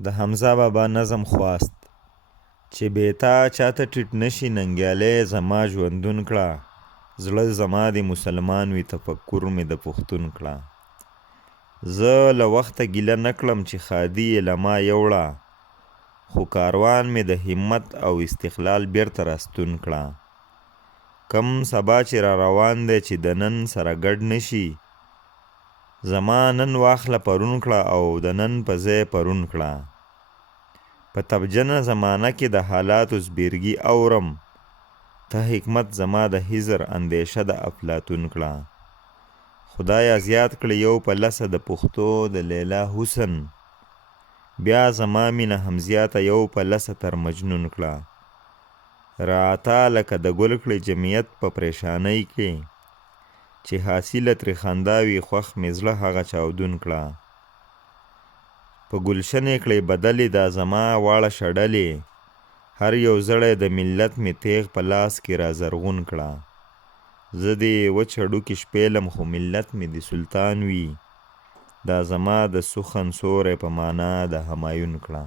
د حمزه بابا نظم خواست چې بیتا چاته ټیټ نشي ننګیالی زما ژوندون کړه زړه زما د مسلمان وي تفکر مې د پښتون کړه زه له وخته ګیله نه کړم چې ښادي یې له ما یوړه خو کاروان مې د همت او استقلال بیرته راستون کړه کم سبا چې را روان دی چې د نن سره ګډ نشي زما نن واخله پرون کړه او د نن په ځای پرون کړه په تبجنه زمانه کې د حالاتو زبیرګي اورم ته حکمت زما د هزر اندیشه د افلاطون کړه خدایا زیات کړه یو په لسه د پښتو د لیلا حسن بیا زما مینه هم زیاته یو په لسه تر مجنون کړه راعتا لکه د ګل کړي جمعیت په پریشانۍ کې چې حاصله ترې خندا وي خوښ مې زړه هغه چاودون کړه په ګلشن یې کړې بدلې دا زما واړه شډلې هر یو زړی د ملت مې تیغ په لاس کې را زرغون کړه زه دې وچ هډوکي شپېلم خو ملت مې د سلطان وي دا زما د سخن سوری په معنا د همایون کړه